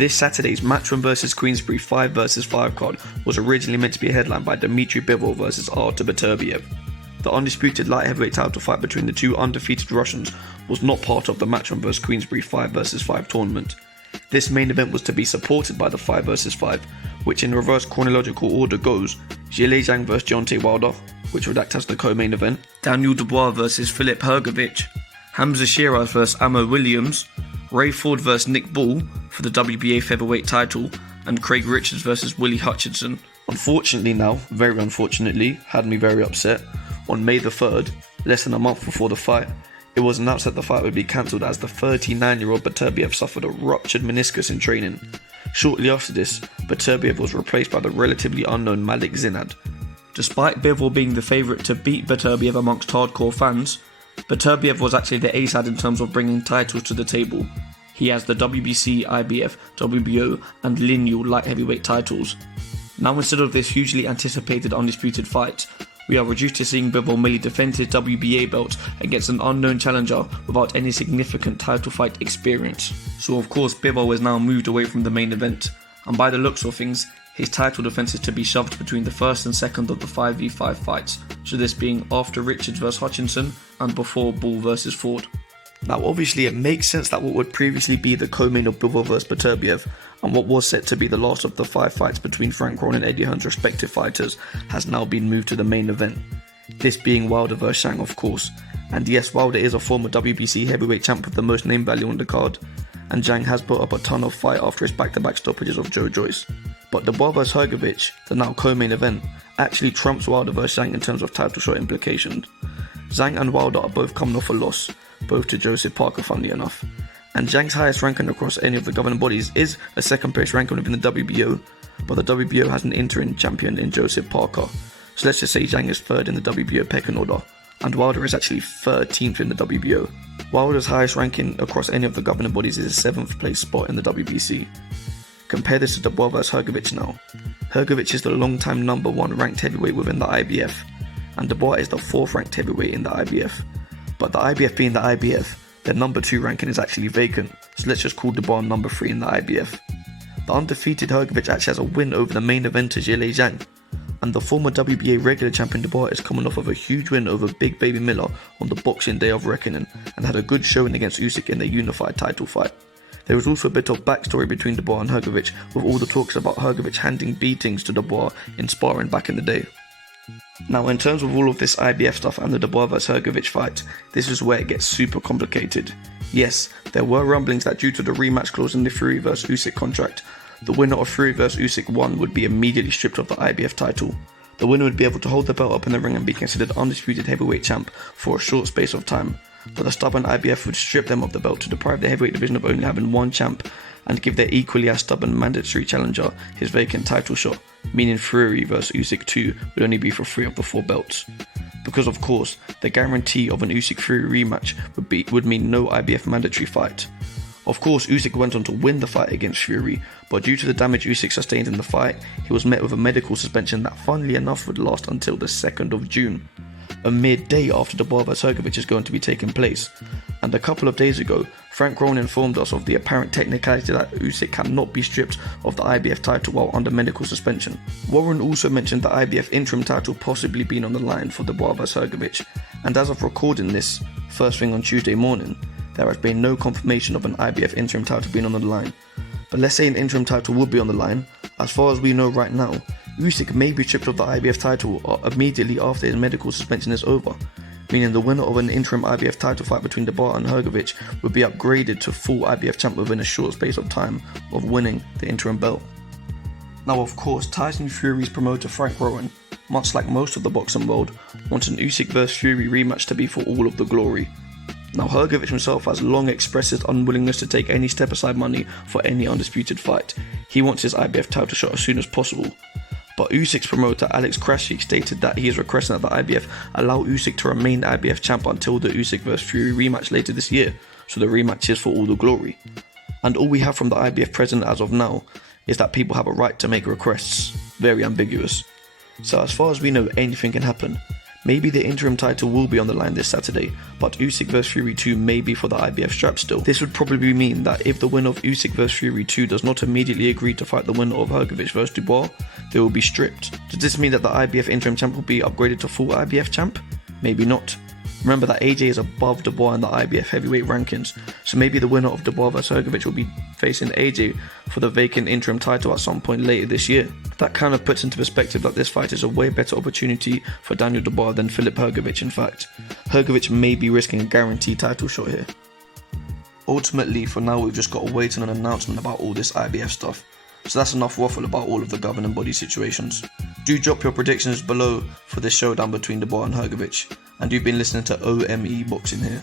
This Saturday's Matchroom vs Queensberry 5 vs 5 card was originally meant to be headlined by Dmitry Bivol vs Artur Beterbiev. The undisputed light heavyweight title fight between the two undefeated Russians was not part of the Matchroom vs Queensberry 5 vs 5 tournament. This main event was to be supported by the 5 vs 5, which in reverse chronological order goes Zhilei Zhang vs Deontay Wilder, which would act as the co-main event, Daniel Dubois vs Filip Hrgovic, Hamza Shiraz vs Amo Williams, Ray Ford vs Nick Ball for the WBA featherweight title, and Craig Richards vs Willie Hutchinson. Unfortunately now, very unfortunately, had me very upset, on May the 3rd, less than a month before the fight, it was announced that the fight would be cancelled as the 39-year-old Beterbiev suffered a ruptured meniscus in training. Shortly after this, Beterbiev was replaced by the relatively unknown Malik Zinad. Despite Bivol being the favourite to beat Beterbiev amongst hardcore fans, Beterbiev was actually the A-side in terms of bringing titles to the table. He has the WBC, IBF, WBO and lineal light heavyweight titles. Now instead of this hugely anticipated undisputed fight, we are reduced to seeing Bivol merely defend his WBA belt against an unknown challenger without any significant title fight experience. So of course Bivol is now moved away from the main event, and by the looks of things, his title defence is to be shoved between the first and second of the 5v5 fights, so this being after Richards vs Hutchinson and before Ball vs Ford. Now obviously it makes sense that what would previously be the co-main of Bivol vs Beterbiev and what was set to be the last of the 5 fights between Frank Rowan and Eddie Hearn's respective fighters has now been moved to the main event. This being Wilder vs Zhang of course, and yes, Wilder is a former WBC heavyweight champ with the most name value on the card, and Zhang has built up a ton of fight after his back-to-back stoppages of Joe Joyce. But Dubois vs Hrgovic, the now co-main event, actually trumps Wilder vs Zhang in terms of title shot implications. Zhang and Wilder are both coming off a loss, both to Joseph Parker funnily enough, and Zhang's highest ranking across any of the governing bodies is a second place ranking within the WBO, but the WBO has an interim champion in Joseph Parker, so let's just say Zhang is third in the WBO pecking order, and Wilder is actually 13th in the WBO. Wilder's highest ranking across any of the governing bodies is a 7th place spot in the WBC. Compare this to Dubois vs Hrgovic now. Hrgovic is the long-time number 1 ranked heavyweight within the IBF, and Dubois is the 4th ranked heavyweight in the IBF. But the IBF being the IBF, their number 2 ranking is actually vacant, so let's just call Dubois number 3 in the IBF. The undefeated Hrgovic actually has a win over the main eventer Zhilei Zhang, and the former WBA regular champion Dubois is coming off of a huge win over Big Baby Miller on the Boxing Day of Reckoning and had a good showing against Usyk in their unified title fight. There was also a bit of backstory between Dubois and Hrgovic, with all the talks about Hrgovic handing beatings to Dubois in sparring back in the day. Now in terms of all of this IBF stuff and the Dubois vs Hrgovic fight, this is where it gets super complicated. Yes, there were rumblings that due to the rematch clause in the Fury vs Usyk contract, the winner of Fury vs Usyk 1 would be immediately stripped of the IBF title. The winner would be able to hold the belt up in the ring and be considered undisputed heavyweight champ for a short space of time, but the stubborn IBF would strip them of the belt to deprive the heavyweight division of only having one champ and give their equally as stubborn mandatory challenger his vacant title shot, meaning Fury vs Usyk 2 would only be for 3 of the 4 belts. Because of course, the guarantee of an Usyk-Fury rematch would mean no IBF mandatory fight. Of course, Usyk went on to win the fight against Fury, but due to the damage Usyk sustained in the fight, he was met with a medical suspension that funnily enough would last until the 2nd of June. A mere day after Dubois vs Hrgovic is going to be taking place, and a couple of days ago, Frank Rowan informed us of the apparent technicality that Usyk cannot be stripped of the IBF title while under medical suspension. Warren also mentioned the IBF interim title possibly being on the line for Dubois vs Hrgovic, and as of recording this, first thing on Tuesday morning, there has been no confirmation of an IBF interim title being on the line. But let's say an interim title would be on the line, as far as we know right now, Usyk may be stripped of the IBF title immediately after his medical suspension is over, meaning the winner of an interim IBF title fight between Dubois and Hrgovic would be upgraded to full IBF champ within a short space of time of winning the interim belt. Now of course, Tyson Fury's promoter Frank Rowan, much like most of the boxing world, wants an Usyk vs Fury rematch to be for all of the glory. Now Hrgovic himself has long expressed his unwillingness to take any step aside money for any undisputed fight. He wants his IBF title shot as soon as possible. But Usyk's promoter Alex Krasik stated that he is requesting that the IBF allow Usyk to remain IBF champ until the Usyk vs Fury rematch later this year, so the rematch is for all the glory. And all we have from the IBF president as of now is that people have a right to make requests. Very ambiguous. So as far as we know, anything can happen. Maybe the interim title will be on the line this Saturday, but Usyk vs Fury 2 may be for the IBF strap still. This would probably mean that if the winner of Usyk vs Fury 2 does not immediately agree to fight the winner of Hrgovic vs Dubois, they will be stripped. Does this mean that the IBF interim champ will be upgraded to full IBF champ? Maybe not. Remember that AJ is above Dubois in the IBF heavyweight rankings, so maybe the winner of Dubois vs Hrgovic will be facing AJ for the vacant interim title at some point later this year. That kind of puts into perspective that this fight is a way better opportunity for Daniel Dubois than Filip Hrgovic in fact. Hrgovic may be risking a guaranteed title shot here. Ultimately, for now we've just got to wait on an announcement about all this IBF stuff. So that's enough waffle about all of the governing body situations. Do drop your predictions below for this showdown between Dubois and Hrgovic. And you've been listening to O.M.E boxing here.